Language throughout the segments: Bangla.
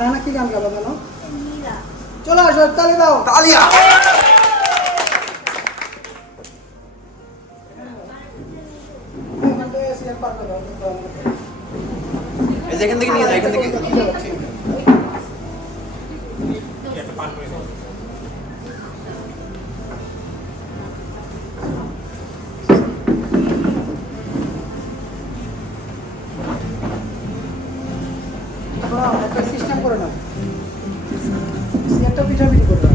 ফারহানা কি গান গাবে জানো? চলো আসো, তালি দাও। তালিয়া। এই যে এখান থেকে নিয়ে যাও, এখান থেকে। একটা সিস্টেম করে নাও, একটা পিঠাপিঠি করে নাও।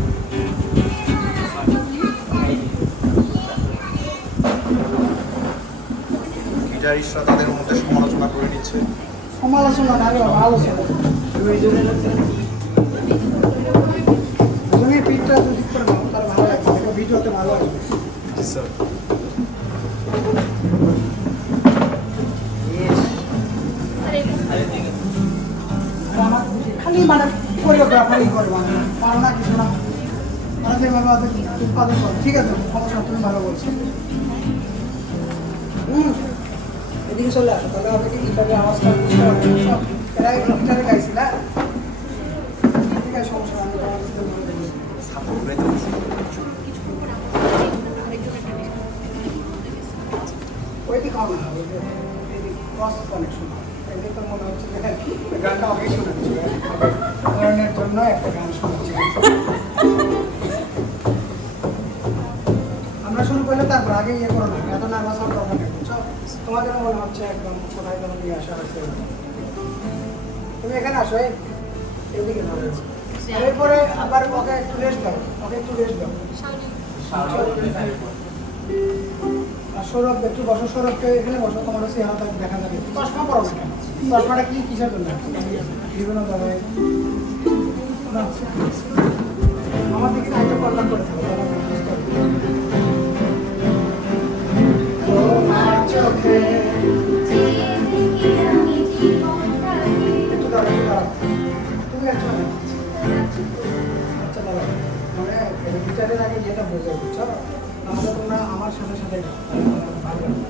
গিটারিস্টরা তাদের মধ্যে সমালোচনা করে নিচ্ছে। সমালোচনা না, আলোচনা। তুমি পিঠটা যদি করে নাও তাহলে ভালো লাগবে, ভিডিওতে ভালো লাগবে। স্যার খালি মানে কোরিওগ্রাফারই করে মানে পারো না কিছু না, তারা যেভাবে উৎপাদন করে। ঠিক আছে, সমস্যা তুমি ভালো বলছো। এদিকে চলে আসো, তাহলে হবে কি গিটারে আওয়াজটা বুঝতে পারবে সব। এরা গিটারে গাইছিল, ঠিক আছে, সমস্যা আমি তোমার কাছে মনে করি। ওইদিকে হবে না, ওই যে ক্রস কানেকশন, এদিকে তো মনে হচ্ছে যে গানটা আগেই শোনাচ্ছি, ধরনের জন্য একটা গান শোনাচ্ছি। আমরা শুরু করলে তারপর আগে ইয়ে করো না, এত নার্ভাস হওয়ার দরকার নেই, বুঝছো? তোমাদের মনে হচ্ছে একদম কোথায় যেন নিয়ে আসা হয়েছে। তুমি এখানে আসো, এদিকে ধরো। এরপরে আবার ওকে একটু রেস্ট দাও, ওকে একটু রেস্ট দাও। আর সৌরভ একটু বসো, সৌরভকে এখানে বসো, তোমার চেহারাটা দেখা যাবে। চশমা পড়ো না কেন? চশমাটা কি কিসের জন্য? বিভিন্ন জায়গায় আমার দিকে আইটা কল্যাণ করে থাকো। তোমার চোখে একটু দাঁড়াও, একটু দাঁড়াও। তুমি আচ্ছা আচ্ছা দাঁড়াও, মানে গিটারের আগে যেটা বোঝা, বুঝছো? নাহলে তোমরা আমার সাথে সাথে ভালো লাগবে।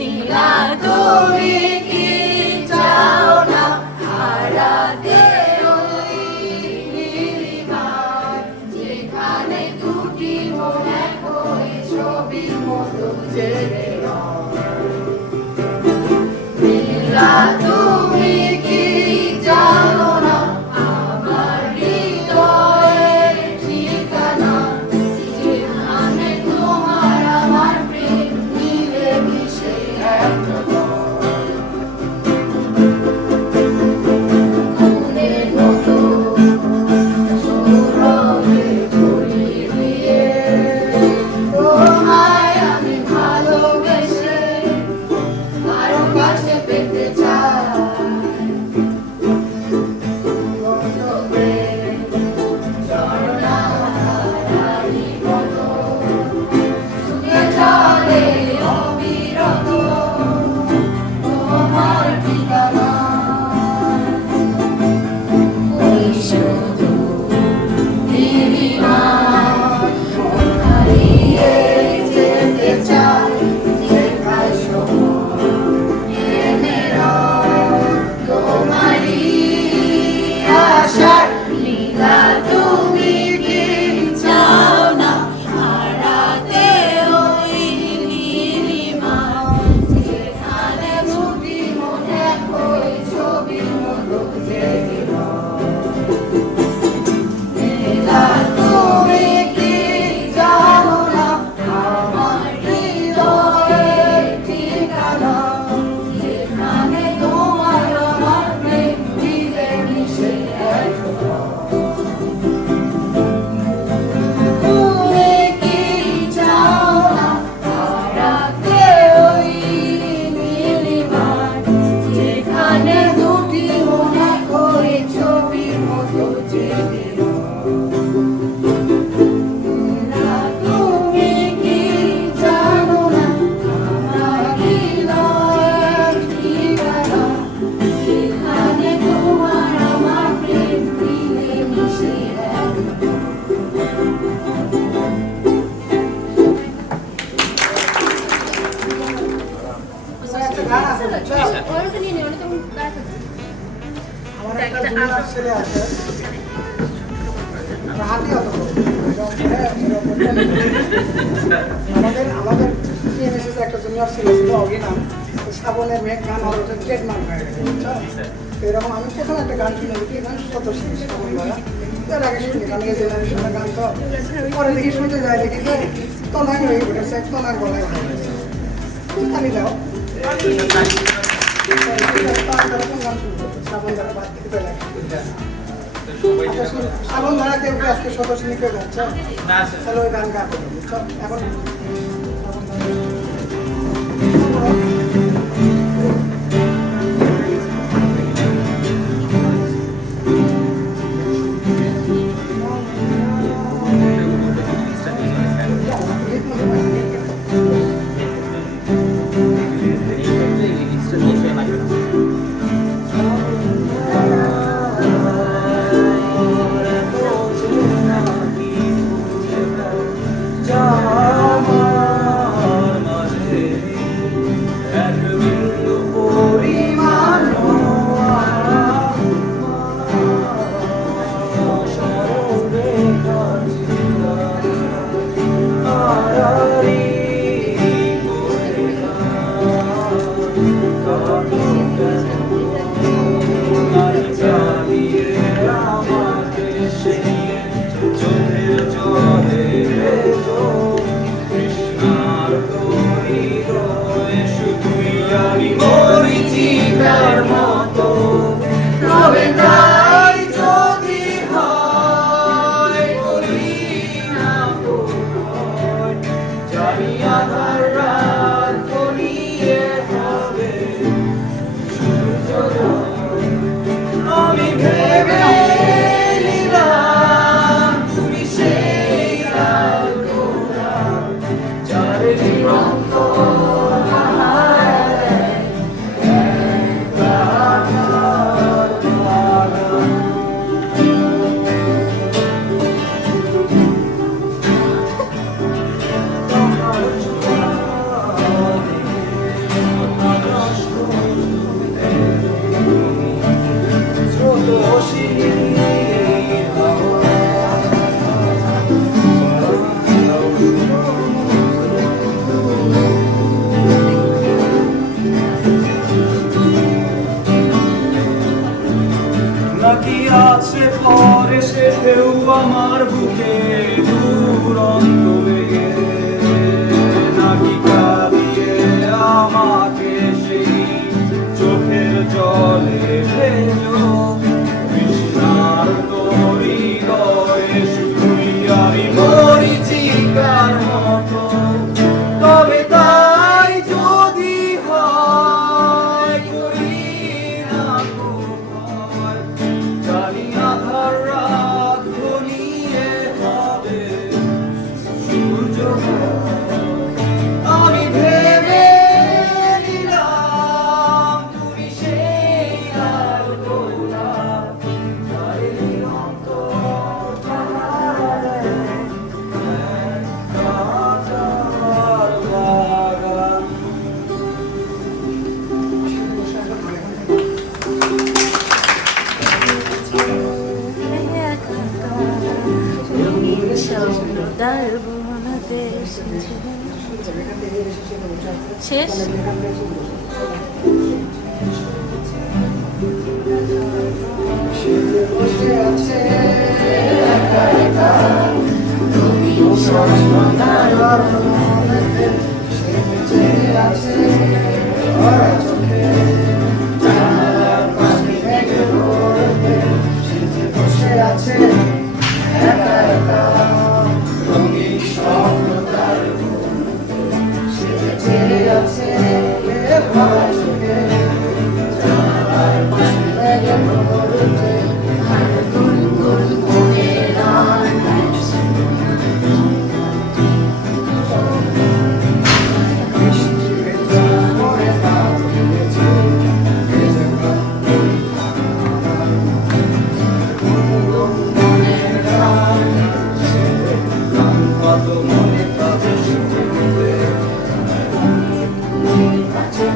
Milagro একটা গান আছে বুঝছো? ওরা তো নিয়ে নেই, ওরা তো দাঁড়ায় থাকে। আমার একটা জুনিয়র ছেলে আছে, ওর হাতই অত বড়। আমাদের TNSS একটা জুনিয়র ছেলে ছিল, ওই নাম শ্রাবণের মেঘ গান আর ওটা ট্রেডমার্ক হয়ে গেছে বুঝছো? তো এরকম আমি প্রথম একটা গান শুনে দেখি, গান কত শুনি শ্রাবণ দ্বারা, এর আগে শুনি গান, এই জেনারেশনের গান তো পরে দেখি শুনতে যায়, দেখি যে তলায় হয়ে উঠেছে, তলার গলায় হয়ে গেছে। আমি যাও শ্রাবণ দ্বারা বাদ দিতে পেলে শ্রাবণ ধারা কেউ কি আজকে শত শ্রেণীকে যাচ্ছে, তাহলে ওই গান গাবো বুঝছো? এখন নাকি আছে পরে সে ঢেউ আমার বুকে দুরন্ত বেগে, নাকি কাঁদিয়ে আমাকে সেই চোখের জলে ভেজো কৃষ্ণার তরি রয়ে শুধুই আমি মরিচিকার মতো। তবে তাই যদি হয় করি না ভয়, জানি আধার রাত ঘনিয়ে হবে সূর্যোদয়। আমি ভেবে নিলাম তুমি সেই আলো গোলাপ, যার অন্তর পাহাড়ে একটা চাঁদ বাগান। শেষ বসে আছে বসে আছে একা একা রঙিন স্বপ্ন তার সে আছে ভরা চোখে জানালার পাশে লেগে পড়ছে গুনগুন করে গান বৃষ্টি ভেজা করে রাত ভেজে ভেজে মনের গান গান কত মনে কাজে শুনতে কাছে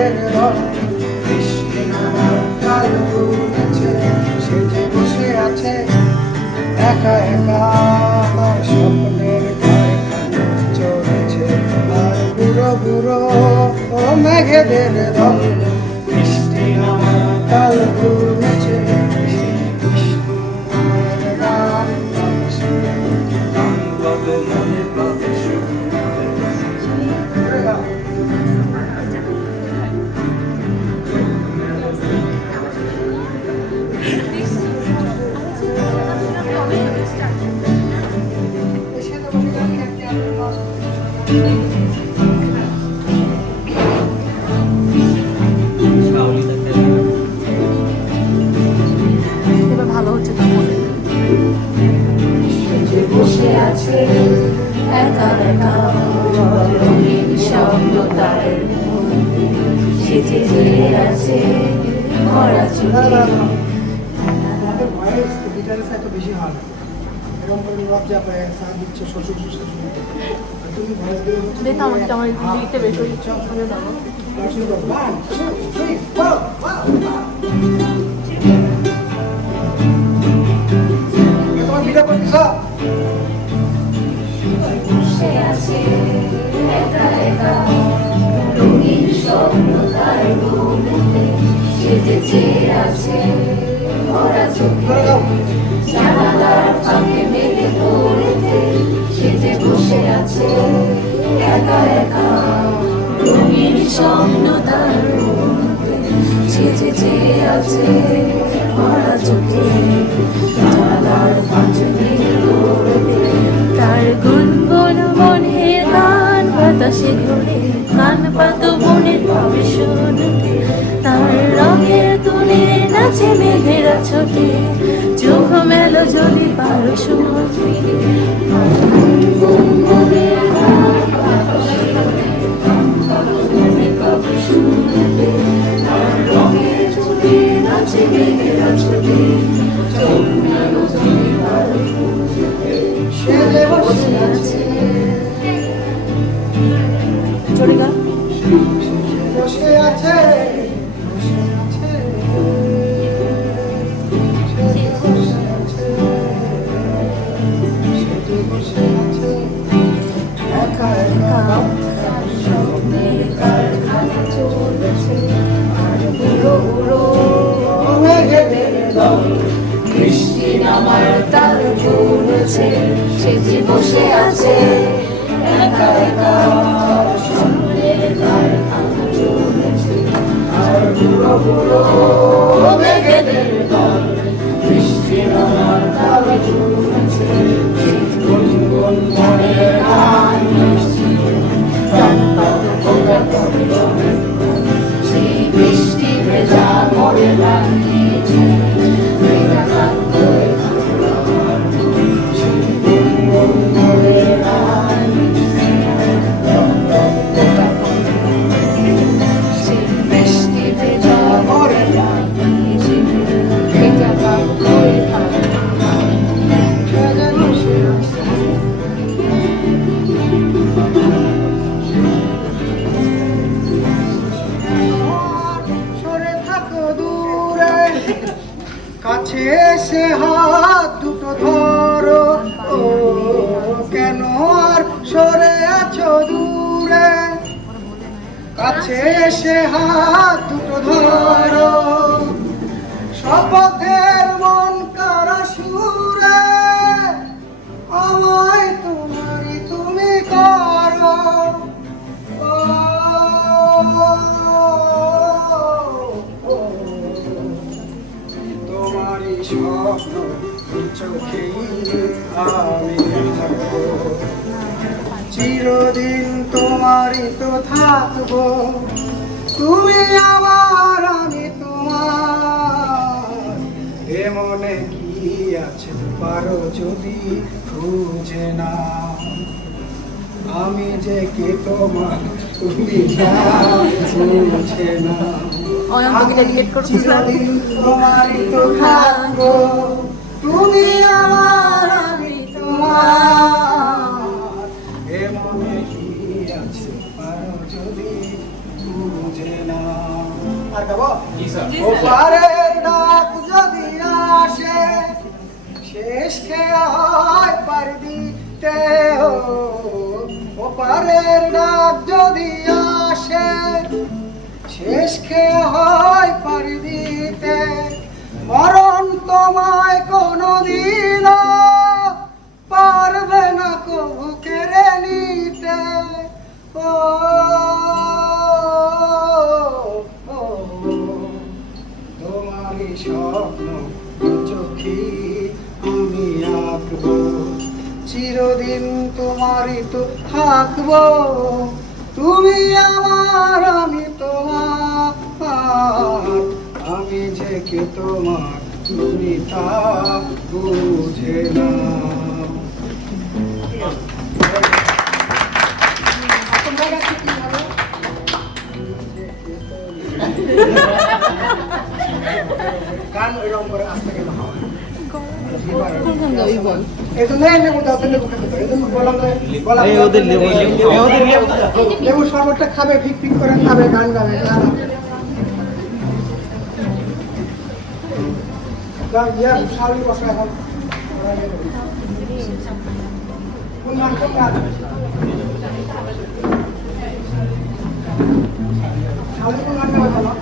মেঘেদের রং বৃষ্টি নামার কাল ঘুমেছে সে যে বসে আছে একা একা আমার স্বপ্নের কারখানা চলেছে আর বুড়ো বুড়ো ও মেঘেদের রং বৃষ্টি নামার কাল ঘুমেছে বিষ্ণুর গান বাতাসে গান বলো মনে পাবে শুনতে এসে তো বসে গান খেতে এবার ভালো হচ্ছে তো মনে যে বসে আছে একা একা রঙিন শব্দ তার মধ্যে সেজে যে আছে ভরা চোখে আমাদের ভয়েস গিটারের সাথে বেশি হয় না এরকম করে লজ্জা পায় সাথ দিচ্ছে শ্বশুর শ্বশুর তুমি ভয়েস দিয়ে দেখো আমাকে তো আমার লিখতে বের করে দিচ্ছে শুনে দাও তোমার ভিডিও করতেছ বসে আছে একা একা রঙিন স্বপ্ন তার মধ্যে সেজে যে আছে ভরা চোখে জানালার ফাঁকে মেঘে ধরেতে সেজে বসে আছে একা একা রঙিন স্বপ্ন তার মধ্যে সেজে যে আছে ভরা চোখে জানালার ফাঁকে মেঘে ধরেতে তার গুনগুন মনের গান বাতাসে ঘুরে কান পাত বনের ভাবে শুনতে তার রঙের তুলে নাচে মেঘেরা ছোটে চোখ মেলো যদি পারো শুনতে গুনগুনের গান বাতাসে ঘুরে কান পাত বনের ভাবে শুনতে তার রঙের তুলে নাচে মেঘেরা ছোটে চোখ মেলো যদি পারো শুনতে সে যে বসে আছে চলে গা বসে আছে বসে আছে সে যে বসে আছে সে যে বসে আছে একা একা স্বপ্নের কারখানা চলেছে আর বুড়ো বুড়ো মেঘেদের দল বৃষ্টি নামার তার পড়েছে সে যে বসে আছে একা একা স্বপ্নের কারখানা চলেছে আর বুড়ো বুড়ো মেঘেদের দল বৃষ্টি নামার তার পড়েছে গুনগুন মনের গান গান পাত কোথা কবে শোনে সেই বৃষ্টি ভেজা মনের গান নিয়েছে ভেজা গান করে সেই গুনগুন মনের গান সেই বৃষ্টি ভেজা মনের গান নিয়েছে ভেজা গান করে সে যে বসে আছে সরে থাকো দূরে কাছে এসে হাত দুটো ধরো ও কেন আর সরে আছো দূরে কাছে এসে হাত দুটো ধরো শপথের মন কারা সুরে আমায় তোমারই তুমি করো ও, তোমারই স্বপ্ন চোখেই আমি থাকবো চিরদিন তোমারই তো থাকবো তুমি আমার আমি তোমার এ মনে কি আছে পারো যদি খুঁজে না আমি যে কে তোমার তুমি না বুঝে না অয়ন্তকে ডেডিকেট করছি চিরদিন তোমারই তো থাকবো তুমি আমার আমি তোমার এ মনে কি আছে পারো যদি বুঝে না আর গাবো ওপারের ডাক যদি আসে শেষ খেয়ায় পারি দিতে ওপারের ডাক যদি আসে শেষ খেয়ায় পারি দিতে মরণ তোমায় কোনদিন পারবে না কবু কেড়ে নিতে ও তোমারই স্বপ্ন চোখে আমি আঁকবো চিরদিন তোমারই তো থাকবো তুমি আমার আমি তোমার আমি যে কে তোমার তুমি তা বুঝে না গান ওইরকম করে আসতে গেলে হয় লেবু শরবতটা খাবে ফিক ফিক করে খাবে গান গাবে শালি বসে এখন কোন গান কোন গান শালি কোন গান গাবে বলো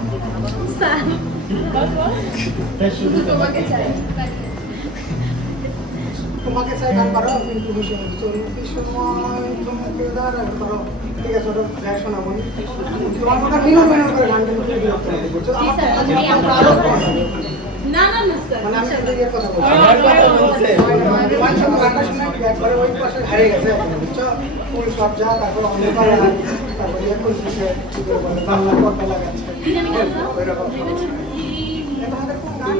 তোমাকে চাই গান পারো কিন্তু চলতি সময় তোমাকে দাঁড়ান করো ঠিক আছে ওটা গায়ে শোনাবো তোমার ওটা মিনু মিনু করে গানটা বিরক্ত লাগে বুঝছো না না না স্যার মানে আমি তো এর কথা বলছি আমার কথা বলছে মানে সব গানটা শুনে একবারে ওই পাশে হারিয়ে গেছে বুঝছো ফুল সব যা তারপর অন্ধকার তারপর এখন দিছে বাংলা কথা লাগাচ্ছে ওইরকম এটা আমাদের কোন গান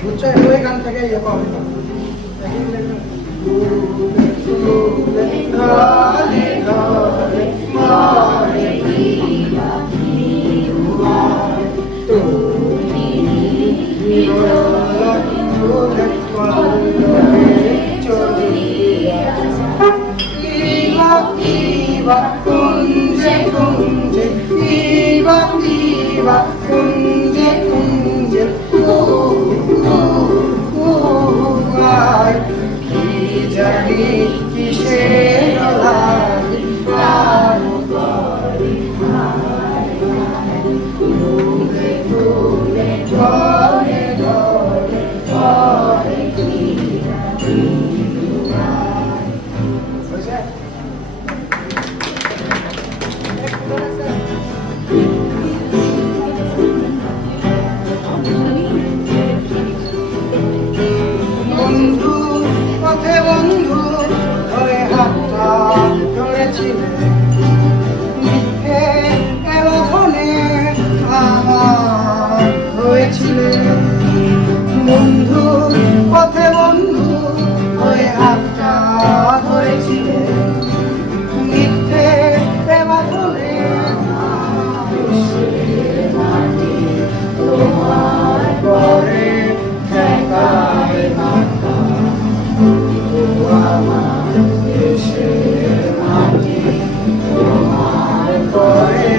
বুঝছো ওই গান থেকে ইয়ে পাওয়া কুঞ্জে কুঞ্জে ইবা ইবা কুঞ্জে কুঞ্জে কি জানি কিসের লাগে পরে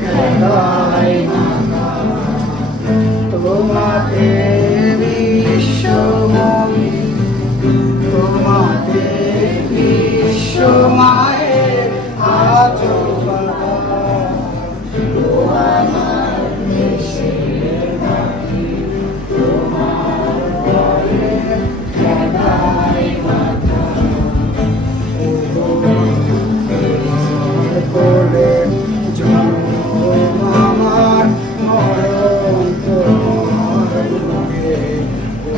খেলায় মাথা তোমাকে বিশ্বময়ী তোমাকে বিশ্ব মায়ের আজো বাবা ও আমার দেশের মাটি তোমার পরে খেলায় মাথা ও তোমার কোলে জন্ম আমার মরণ তোমার বুকে ও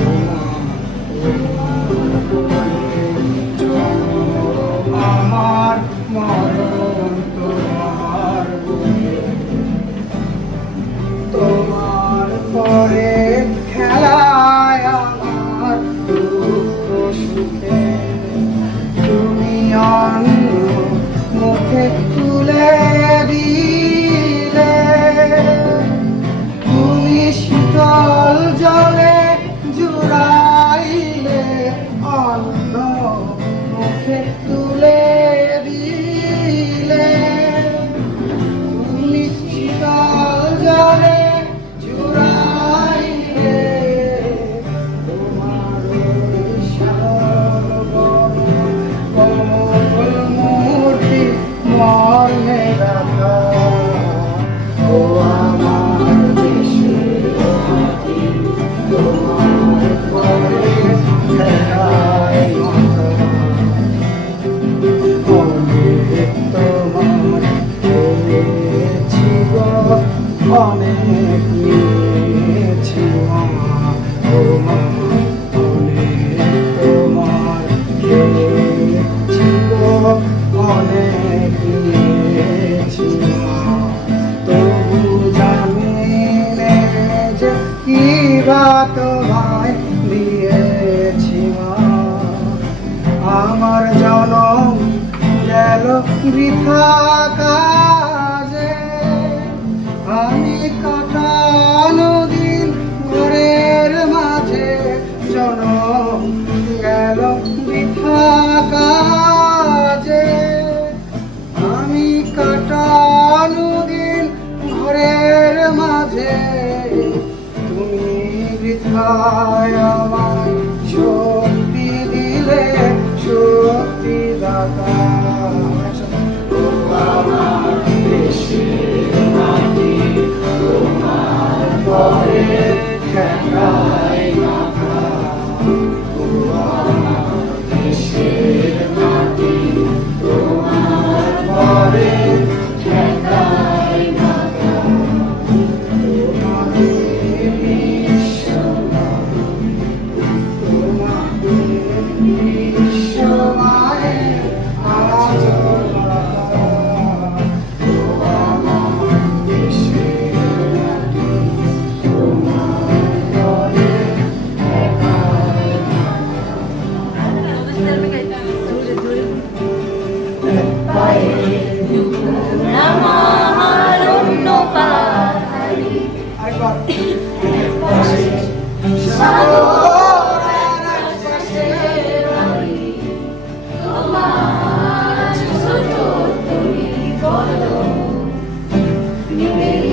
আমার মরণ তোমার বুকে তোমার পরে খেলায় আমার দুঃখ সুখে তুমি অন্য মুখে তুলে দিলে তুমি শীতল জলে জুড়াইলে অন্য মুখে তুলে দিলে তুমি শীতল জলে জুড়াইলে তোমার শ্যামল বরণ কমল মূর্তি মর্মে রাখা ও আমার দেশের মাটি তোমার পরে খেলায় মাথা অনেক তোমার পেয়েছি গো অনেক নিয়েছি মা ও মা অনেক তোমার পেয়েছি গো অনেক নিয়েছি মা তবু জানি নে যে কি বা তোমায় দিয়েছি মা আমার জনম গেল বৃথা কাজে আমি কাটানো দিন ঘরের মাঝে জনম গেল বৃথা কাজে আমি কাটানো দিন ঘরের মাঝে তুমি বৃথায় আমায় শক্তি দিলে শক্তি দাতা ও আমার দেশের মাটি তোমার পরে খেলায় মাথা ও আমার দেশের মাটি তোমার পরে খেলায় মাথা তোমাকে তোমাকে বিশ্ব মায়ের আজো বাবা ও আমার দেশের মাটি তোমার পরে খেলায় আমার অন্য পাহাড়ি আরেকবার সাগর আকাশে রানী তোমার ছোট তুমি বলো নিবে